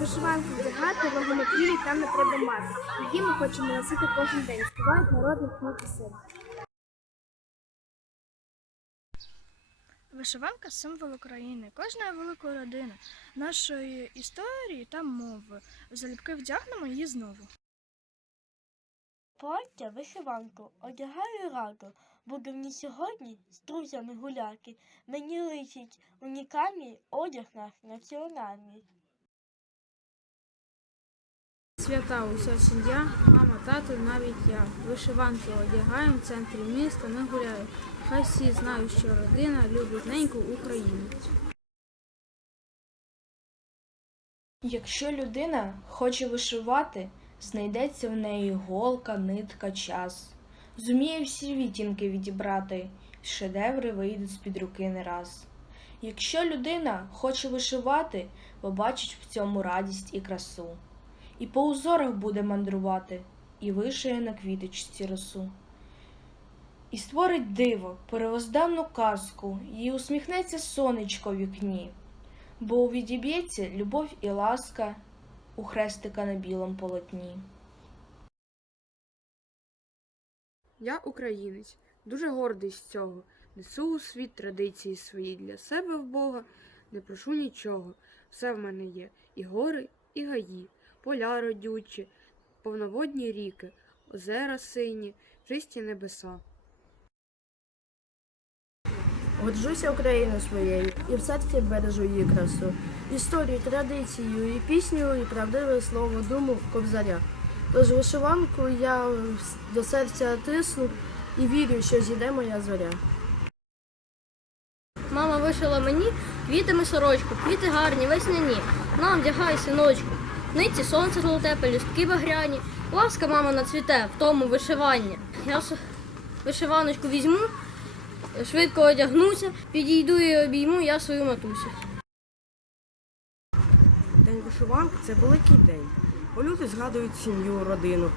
Вишиванки вдягати, вагомотріві там не треба мати. Її ми хочемо носити кожен день. Співають народних книг пісень. Вишиванка символ України, кожна велика родина, нашої історії та мови. Залюбки вдягнемо її знову. Плаття вишиванку, одягаю раду, буду ній сьогодні з друзями гуляти. Мені личить унікальний одяг наш національний. Свята уся сім'я, мама, тато, навіть я. Вишиванки одягаємо в центрі міста, не гуляю. Хай всі знають, що родина любить неньку Україну. Якщо людина хоче вишивати, знайдеться в неї голка, нитка, час. Зуміє всі відтінки відібрати, шедеври вийдуть з-під руки не раз. Якщо людина хоче вишивати, побачить в цьому радість і красу. І по узорах буде мандрувати, і вишиє на квіточці росу. І створить диво, перевозданну казку, їй усміхнеться сонечко в вікні бо відіб'ється любов і ласка у хрестика на білому полотні. Я українець, дуже гордий з цього. Несу у світ традиції свої для себе в Бога, не прошу нічого. Все в мене є і гори, і гаї, поля родючі, повноводні ріки, озера сині, чисті небеса. Горджуся Україною своєю і в серці бережу її красу. Історію, традицію, і пісню, і правдиве слово, думу кобзаря. Тож вишиванку я до серця тисну і вірю, що зійде моя зоря. Мама вишила мені квітами сорочку, квіти гарні, весняні. Нам вдягай, синочку. Ниці сонце золоте, пелюстки багряні. Ласка, мама, нацвіте в тому вишиванні. Я вишиваночку візьму, швидко одягнуся, підійду і обійму я свою матусю. День вишиванки це великий день. Бо люди згадують сім'ю, родину,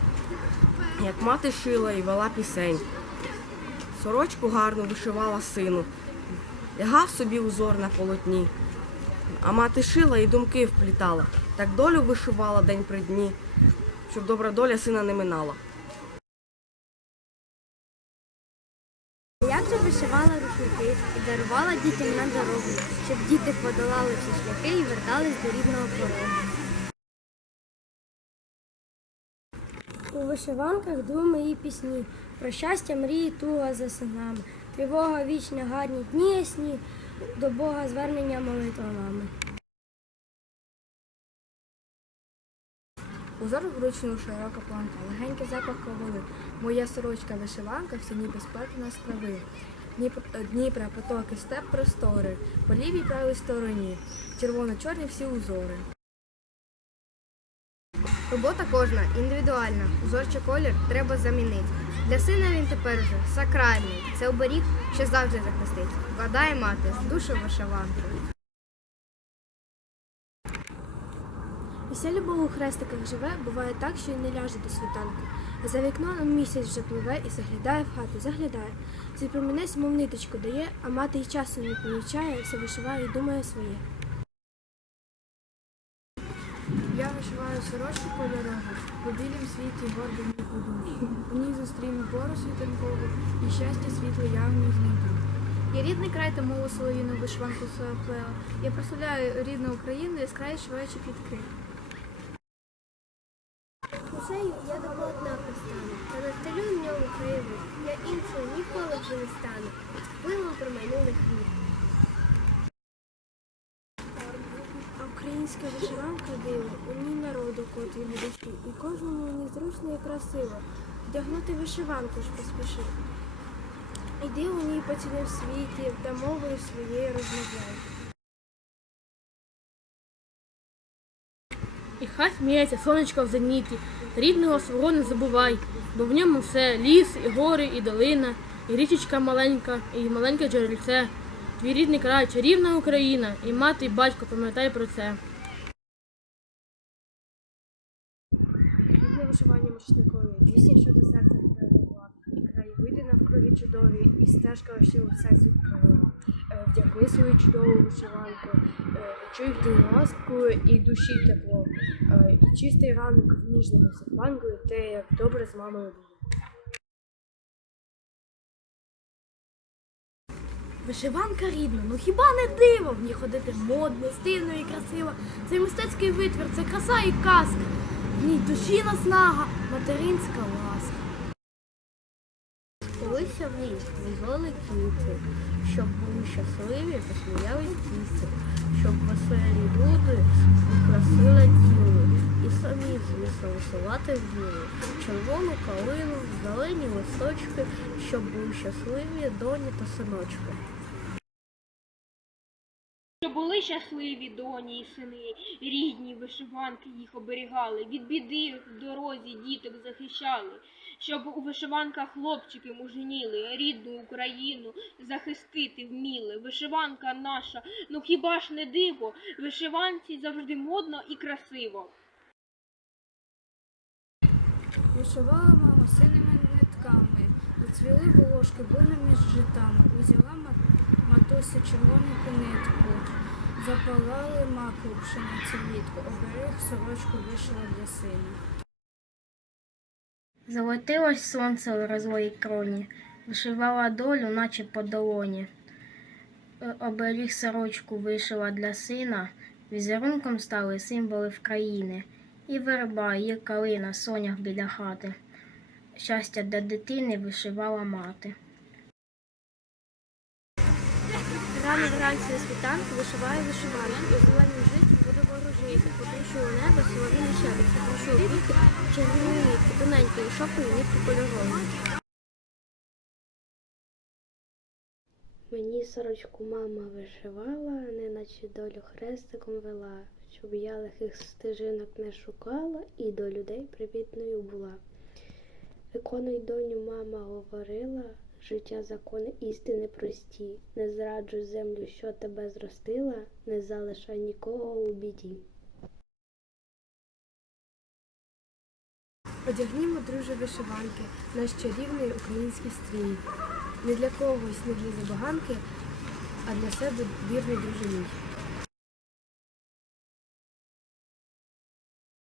як мати шила і вела пісень. Сорочку гарно вишивала сину, лягав собі узор на полотні. А мати шила і думки вплітала, так долю вишивала день при дні, щоб добра доля сина не минала. Як же вишивала рушники і дарувала дітям на дорогу, щоб діти подолали всі шляхи і вертались до рідного порогу. У вишиванках думи і пісні, про щастя, мрії, туга за синами, тривога вічна, гарні дні ясні, до Бога звернення молитвами. Узор вручну широка планка, легенький запах ковили. Моя сорочка вишиванка в сіні безпеки нас справи. Дніпра, потоки, степ простори, по лівій правій стороні, червоно-чорні всі узори. Робота кожна індивідуальна. Узор чи колір треба замінити. Для сина він тепер вже сакральний. Це оберіг, що завжди захистить. Вкладає мати з душу вишиванки. Вся любов у хрестиках живе, буває так, що й не ляже до світанку. А за вікном місяць вже пливе і заглядає в хату, заглядає. Цей промінець, мов ниточку дає, а мати й часу не помічає, все вишиває і думає своє. Я вишиваю сорочку кольорову, по білім світі гордо не ходу. У ній зустріну пору світанкову і щастя світло я в знайду. Я рідний край та мову солов'їну вишиванку плела. Я прославляю рідну Україну яскраві швидші квітки. Музею я до полотна пристану, та настелю в ньому краєвид. Я іншою ніколи вже не стану. Вплином промайнулих літ. А українська вишиванка диво, у ній народу котрі на душі, і кожному в ній зручно і красиво. Вдягнути вишиванку ж поспіши. Іди у ній по цілім світі, та мовою своєю розмовляй. І хай сміється сонечко в зеніті, рідного свого не забувай, бо в ньому все ліс, і гори, і долина, і річечка маленька, і маленьке джерельце. Твій рідний край, чарівна Україна, і мати, і батько, пам'ятай про це. Рідне вишивання маршникові, пісня, що до серця передала, і краєвиди навкруги чудові, і стежка, що у всесвіт провела. Е, Вдягни свою чудову вишиванку, е, відчуй в ласку і душі тепло. Е, І чистий ранок в ніжному серпанку, і те, як добре з мамою було. Вишиванка рідна, ну хіба не диво в ній ходити модно, стильно і красиво. Це мистецький витвір, це краса і казка. В ній душі наснага, материнська ласка. Колися в ліс, визвали квіти, щоб були щасливі, посміялись діти, щоб веселі люди украсили тіло, і самі, звісно, висувати вміли. Червону калину, зелені листочки, щоб були щасливі доні та синочки. Щасливі доні і сини, рідні вишиванки їх оберігали, від біди в дорозі діток захищали, щоб у вишиванках хлопчики мужніли, рідну Україну захистити вміли. Вишиванка наша, ну хіба ж не диво, вишиванці завжди модно і красиво. Вишивала мама синими нитками, зацвіли волошки були між житами. Узяла ма- матуся червоненьку нитку, запалали маки у пшениці влітку, оберіг сорочку вишила для сина. Золотилось сонце у розлої кроні, вишивала долю, наче по долоні. Е, Оберіг сорочку вишила для сина, візерунком стали символи в країни. І верба, і калина, сонях біля хати. Щастя для дитини вишивала мати. Рано вранці на світанку вишиває вишиванку, у зеленому житті буде ворожити, потрушує у небо солов'їні щебет, потрушує квітки, червоні нитки, тоненької шовкові нитки кольорові. Мені сорочку мама вишивала, неначе долю хрестиком вела, щоб я лихих стежинок не шукала і до людей привітною була. Виконуй доню, мама говорила, життя закони істини прості, не зраджуй землю, що тебе зростила, не залишай нікого у біді. Одягнімо, друже, вишиванки, наш чарівний український стрій. Не для когось, не для забаганки, а для себе вірний друже.